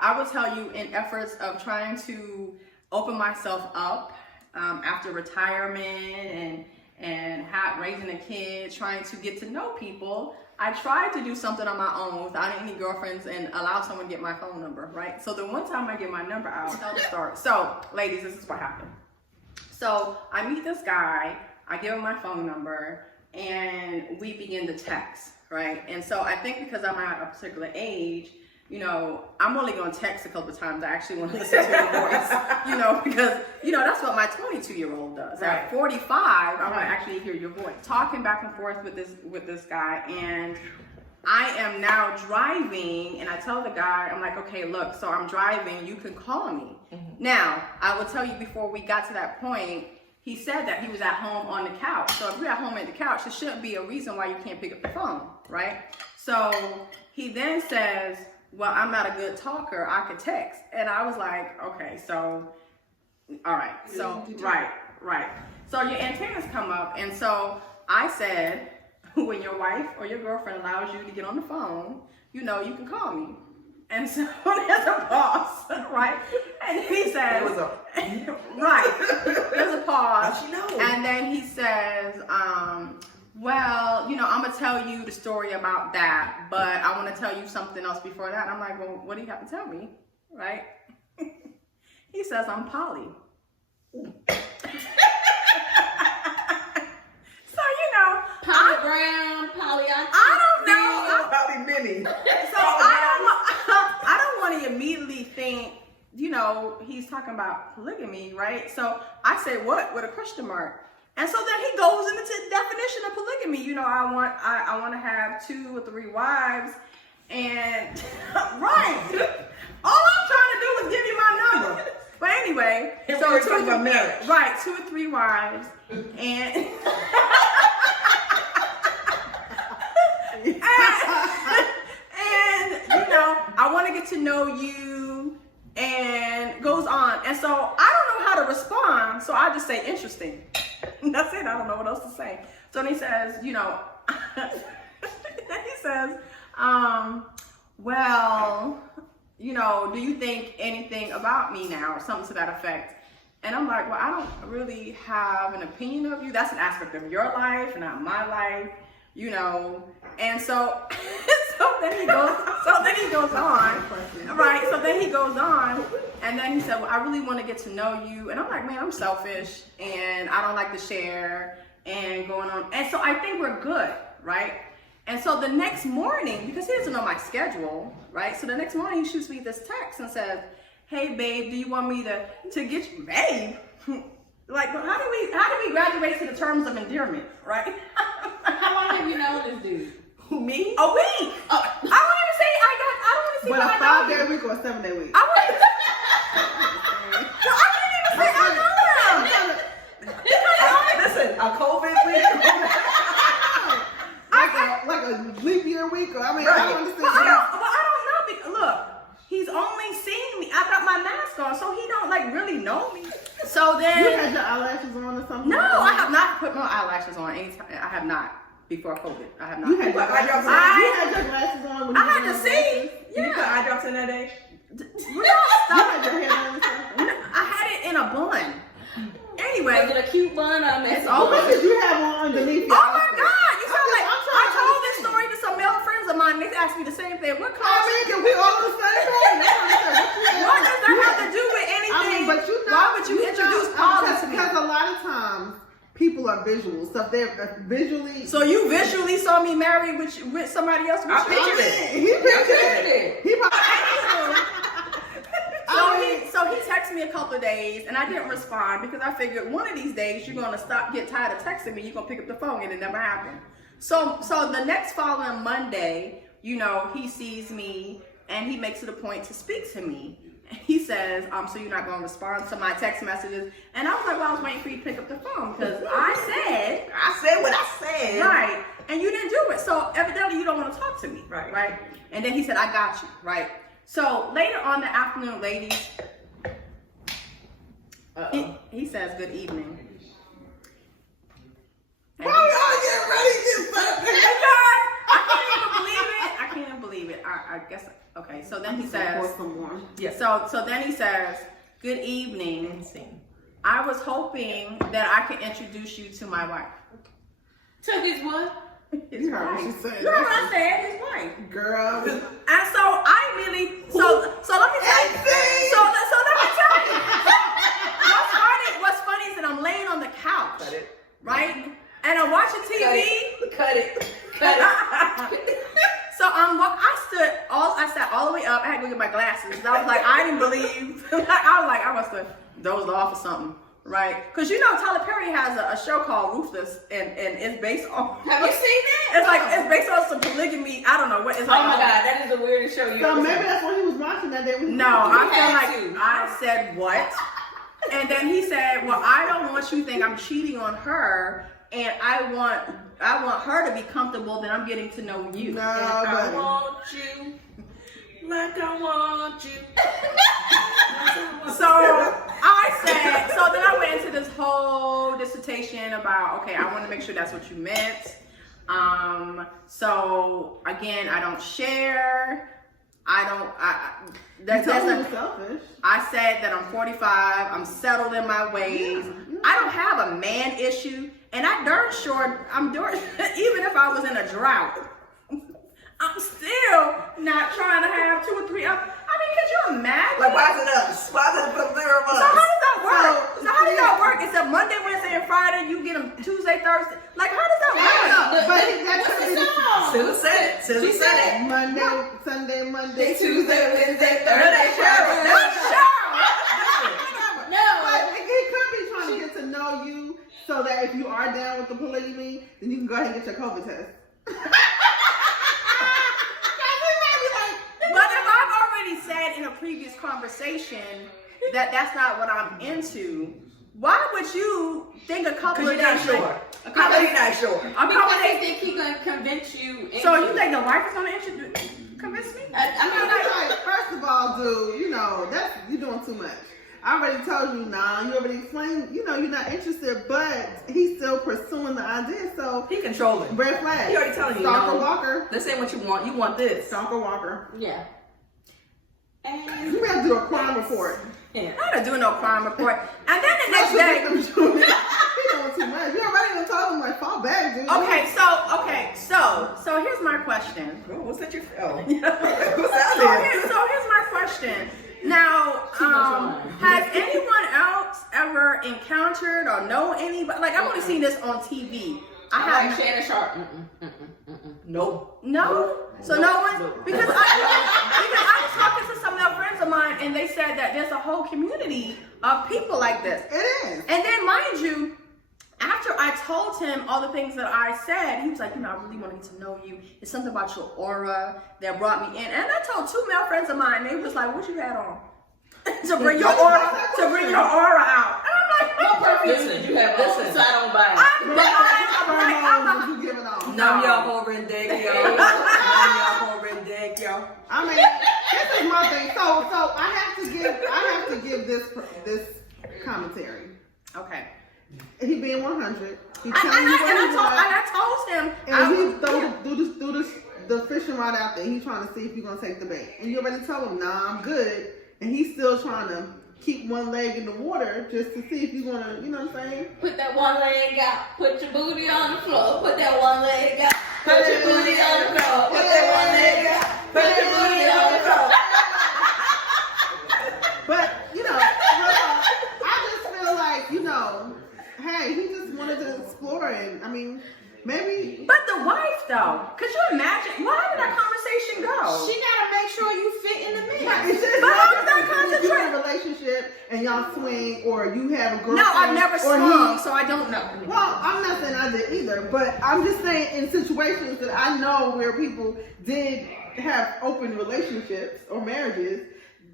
I would tell you, in efforts of trying to open myself up after retirement and raising a kid, trying to get to know people, I tried to do something on my own without any girlfriends and allow someone to get my phone number, right? So the one time I get my number out, I'll tell the story. So, ladies, this is what happened. So I meet this guy, I give him my phone number, and we begin to text, right? And so I think because I'm at a particular age, you know, I'm only going to text a couple of times. I actually want to listen to your voice, you know, because, you know, that's what my 22-year-old does. Right. At 45, I want to actually hear your voice. Talking back and forth with this guy, and I am now driving, and I tell the guy, I'm like, okay, look, so I'm driving, you can call me. Mm-hmm. Now, I will tell you, before we got to that point, he said that he was at home on the couch. So if you're at home at the couch, there shouldn't be a reason why you can't pick up the phone, right? So he then says, well, I'm not a good talker, I could text. And I was like, okay, so, all right. So, right. So your antennas come up. And so I said, when your wife or your girlfriend allows you to get on the phone, you know, you can call me. And so there's a pause, right? And he says, right, there's a pause. And then he says, well, you know, I'm going to tell you the story about that, but I want to tell you something else before that. And I'm like, well, what do you have to tell me, right? He says, I'm poly. Polygram, I don't know. Poly-mini. So I don't want to immediately think, you know, he's talking about polygamy, right? So I say, what? With a question mark. And so then he goes into the definition of polygamy. You know, I want to have 2 or 3 wives, and right. All I'm trying to do is give you my number. But anyway, so we're talking about marriage. Right, 2 or 3 wives, and and you know, I want to get to know you, and goes on. And so I don't know how to respond, so I just say interesting. That's it. I don't know what else to say. So then he says, you know, then he says, well, you know, do you think anything about me now, or something to that effect? And I'm like, well, I don't really have an opinion of you. That's an aspect of your life, not my life, you know. And so, then he goes on, right? So then he goes on, and then he said, well, I really want to get to know you. And I'm like, man, I'm selfish, and I don't like to share, and going on. And so I think we're good, right? And so the next morning, because he doesn't know my schedule, right? So the next morning he shoots me this text and says, hey babe, do you want me to get you, babe? Like, how do we graduate to the terms of endearment, right? How long have you known this dude? Who, me? A week. I don't even say I don't want to say. But a 5-day week or a 7-day week? I can't even say I know him. Listen, a COVID week. like a leap year week, or I mean, right. I don't understand. I don't know. Look, he's only seen me. I got my mask on, so he don't like really know me. So then you had your eyelashes on or something? No, I have not put no eyelashes on anytime. I have not before COVID. I have not. You had your glasses on. You had your glasses on. When I had to see. Yeah. You put eye drops in that day. We don't stop. You had your hair on. I had it in a bun. Anyway, was it a cute bun? It's always. What did you have on underneath your outfit? My God! You sound like I told this story to some male friends of mine. They asked me the same thing. What color? Can we all the same thing? What does that have to do with anything? I mean, but you know, why would you introduce politics? Because a lot of times people are visual, so they're visually. So you visually saw me married with somebody else? I pictured it. He pictured it. He So he texted me a couple of days, and I didn't respond because I figured one of these days you're gonna get tired of texting me. You're gonna pick up the phone, and it never happened. So the next following Monday, you know, he sees me and he makes it a point to speak to me. And he says, so you're not gonna respond to my text messages? And I was like, well, I was waiting for you to pick up the phone because I said what I said, right? And you didn't do it. So evidently you don't want to talk to me, right? And then he said, I got you, right? So later on the afternoon, ladies, he says, good evening. Why y'all getting ready to get back? I can't even believe it. I guess, okay, So then he says, so then he says, good evening. I was hoping that I could introduce you to my wife. To his what? His wife. She said, You heard what I said? His wife. girl. And so I really, so let me tell you. So let me tell you. What's funny is that I'm laying on the couch, right? And I'm watching TV. Cut it. So I sat all the way up. I had to go get my glasses. I was like, I didn't believe. I must have dozed off or something, right? Because Tyler Perry has a show called Ruthless, and it's based on. Have you seen that? It's based on some polygamy. I don't know what it's like. Oh my God, that is the weirdest show you So ever maybe seen. that's what he was watching that day. No, I feel like I said what, and then he said, "Well, I don't want you to think I'm cheating on her, and I want her to be comfortable that I'm getting to know you." No, I but want you like I want you. So I said, so then I went into this whole dissertation about, okay, I want to make sure that's what you meant. So again, I don't share. That's selfish. I said that I'm 45. I'm settled in my ways. I don't have a man issue, and I darn sure even if I was in a drought, I'm still not trying to have 2 or 3 up. I mean, could you imagine? Like, why is it us? Why is it from 0 So months? how does that work? So how does that work? It's a Monday, Wednesday, and Friday. You get them Tuesday, Thursday. Like, how does that work? But that could be Susan said it. Susan said it. Monday, Sunday, Monday, Tuesday, Wednesday, Thursday, Friday. No. But he could be trying to get to know you so that if you are down with the polygamy, then you can go ahead and get your COVID test. But if I've already said in a previous conversation that that's not what I'm into, why would you think a couple of Because you're days? not sure. Because you're not sure. A couple Because days. they think he's gonna convince you. So you think the wife is gonna convince me? I mean, like, first of all, dude, you're doing too much. I already told you now. You already explained, you're not interested, but he's still pursuing the idea. So He controlling. red flag. He already telling you. Stalker No. Walker. This ain't what you want. You want this. Stalker Walker. Yeah. And You have to do a crime report. yeah. I'm not doing no crime report. And then the next He day. doing too much. You already done told him like fall back, dude. So here's my question. Oh, what's that your What's that? So here's my question. Now, has anyone else ever encountered or know anybody? Like, I've only seen this on TV. I Like have Shannon Sharp. Nope. no. So no one because I was talking to some of their friends of mine, and they said that there's a whole community of people like this. It is. And then, mind you, after I told him all the things that I said, he was like, I really want to get to know you. It's something about your aura that brought me in. And I told 2 male friends of mine, they was like, what you had on? to bring your aura out. And I'm like, Listen, you have listen, so I don't buy it. What you giving off? Nam y'all hovering dick, yo. Nam y'all hovering dick, yo. I mean, this is my thing. So I have to give this commentary. Okay. He being 100. He And telling you what he want. I told him. And he threw the fishing rod out there. He's trying to see if you're gonna take the bait. And you already told him, nah, I'm good. And he's still trying to keep one leg in the water just to see if you're gonna, you know what I'm saying? Put that one leg out. Put your booty on the floor. Put that one leg out. Put your booty on the floor. Put that one leg out. Put your booty on the floor. But I just feel like, hey, he just wanted to explore, and I mean, maybe. But the wife, though, could you imagine? Why did that conversation go? She gotta make sure you fit in the mix. It's just But how does that if you're concentrate? in a relationship and y'all swing, or you have a girlfriend. No, I've never or swung, so I don't know. Well, I'm not saying I did either, but I'm just saying in situations that I know where people did have open relationships or marriages,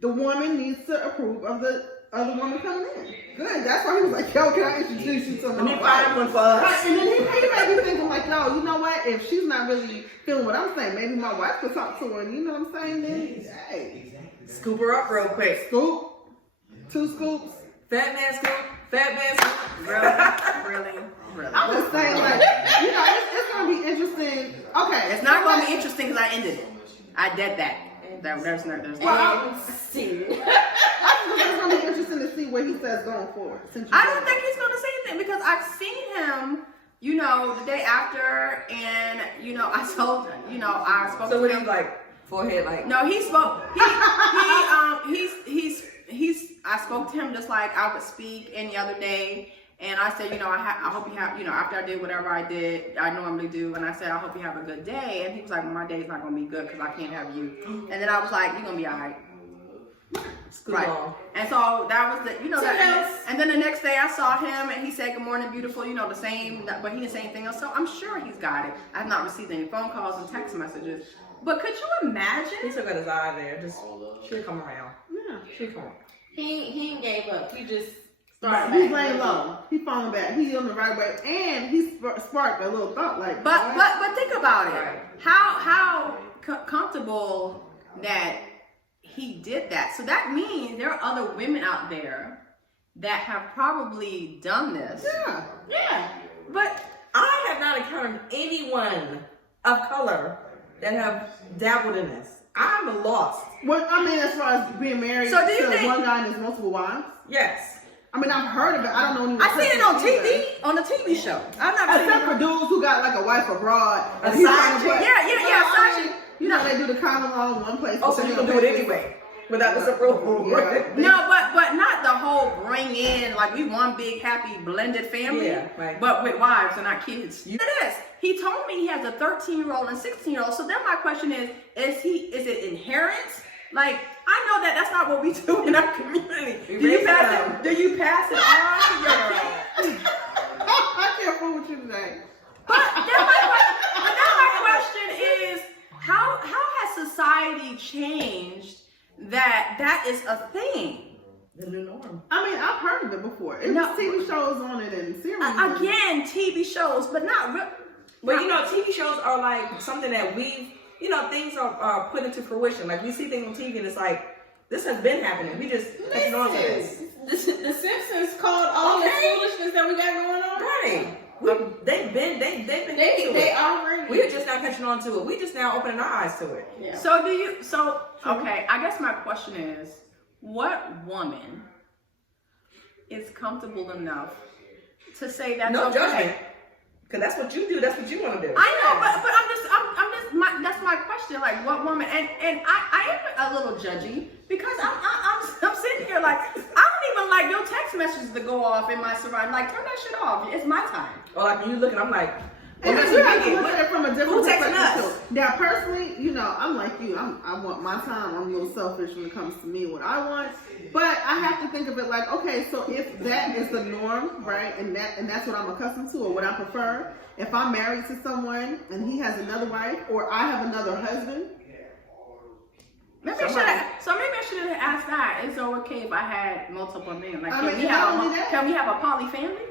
the woman needs to approve of the other woman coming in. Good. That's why he was like, yo, can I introduce you to Let me my find wife? one for us. Right, and then he made me thinking like, no, you know what? If she's not really feeling what I'm saying, maybe my wife could talk to her. And you know what I'm saying? Then, hey, Scoop her up real quick. scoop, 2 scoops. Fat man scoop. Fat man scoop. Really? I'm just saying, like, it's gonna be interesting. Okay, It's not going to be interesting because I ended it. I did that. there's See. It's gonna be interesting to see what he says going forward. I don't think he's gonna say anything because I've seen him, you know, the day after, and you know, I told, you know, I spoke So to what him. he's like, forehead like? No, he spoke. I spoke to him just like I would speak any other day, and I said, you know, I hope you have, you know, after I did whatever I normally do, and I said, I hope you have a good day, and he was like, well, my day's not gonna be good because I can't have you, and then I was like, you're gonna be alright. Right. And so that was the, you know, and then the next day I saw him and he said, good morning, beautiful, you know, the same, but he didn't say anything else. So I'm sure he's got it. I've not received any phone calls and text messages. But could you imagine? He still got his eye there. Just, she'll come around. Yeah. She'll come around. He ain't gave up. He just Right, started he's back. laying low. He's falling back. He's on the right way, and he sparked a little thought like. But think about it. Right. How comfortable that he did that. So that means there are other women out there that have probably done this. Yeah. Yeah. But I have not encountered anyone of color that have dabbled in this. I'm lost. Well, I mean, as far as being married So do you to think- one guy and his multiple wives. Yes. I mean, I've heard of it. I don't know anyone. I seen it on personally TV, either. on the TV show. I've never seen Except it. for dudes who got like a wife abroad. A He's side trying to chick. put- Yeah, side chick. You know, they do the condom all in one place. Oh, so you can do it anyway without the approval. Yeah. No, but not the whole bring in, like we one big happy blended family. Yeah, right. But with wives and not kids. It is. He told me he has a 13-year-old and 16-year-old. So then my question is it inherent? Like, I know that's not what we do in our community. Do you pass it on to your kids? I can't fool with you today. But then my question is, how has society changed that is a thing? The new norm. I mean, I've heard of it before. It was TV shows on it and series. Again, TV shows, but not real. But you know, TV shows are like something that things are put into fruition. Like we see things on TV and it's like, this has been happening. We just ignore this. The Simpsons called all this foolishness that we got going on. Right. They've been They already. We're just now catching on to it. We just now opening our eyes to it. Yeah. Okay, I guess my question is, what woman is comfortable enough to say that's No okay? judgment. Because that's what you do. That's what you want to do. I know, but that's my question. Like, what woman? And I am a little judgy because I'm sitting here like I don't even like your text messages to go off in my surroundings. Like, turn that shit off. It's my time. Or like when you looking, I'm like, And well, you have to look at it from a different who's texting perspective us? too. Now, personally, you know, I'm like you. I want my time. I'm a little selfish when it comes to me, what I want. But I have to think of it like, okay, so if that is the norm, right, and that's what I'm accustomed to or what I prefer. If I'm married to someone and he has another wife or I have another husband. Maybe I should have asked that. Is it okay if I had multiple men? Like, can we have a poly family?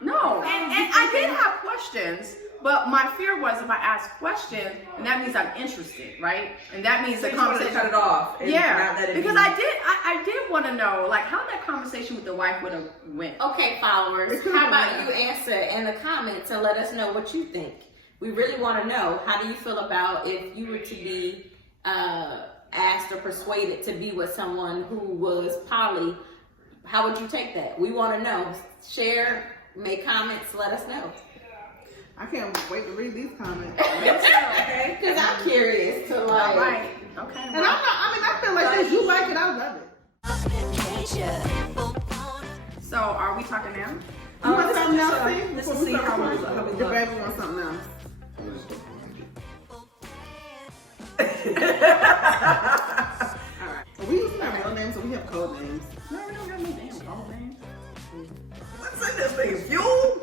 No. And I did have questions, but my fear was if I ask questions, and that means I'm interested, right? And that means the conversation. Cut it off. And Yeah, not let it because be. I did want to know, like, how that conversation with the wife would have went. Okay, followers, how about you answer in the comments and let us know what you think? We really want to know, how do you feel about if you were to be asked or persuaded to be with someone who was poly? How would you take that? We want to know. Share, make comments, let us know. I can't wait to read these comments. Okay. Because I'm curious to like. All right. Okay. And I feel like if you like it, I love it. So, are we talking now? You want something else, see? Let's Before we see start how we recording? look. The baby wants something else. Alright. We used to have real names, so we have code names. No, we don't have no damn code names. What's in this thing? Fuel?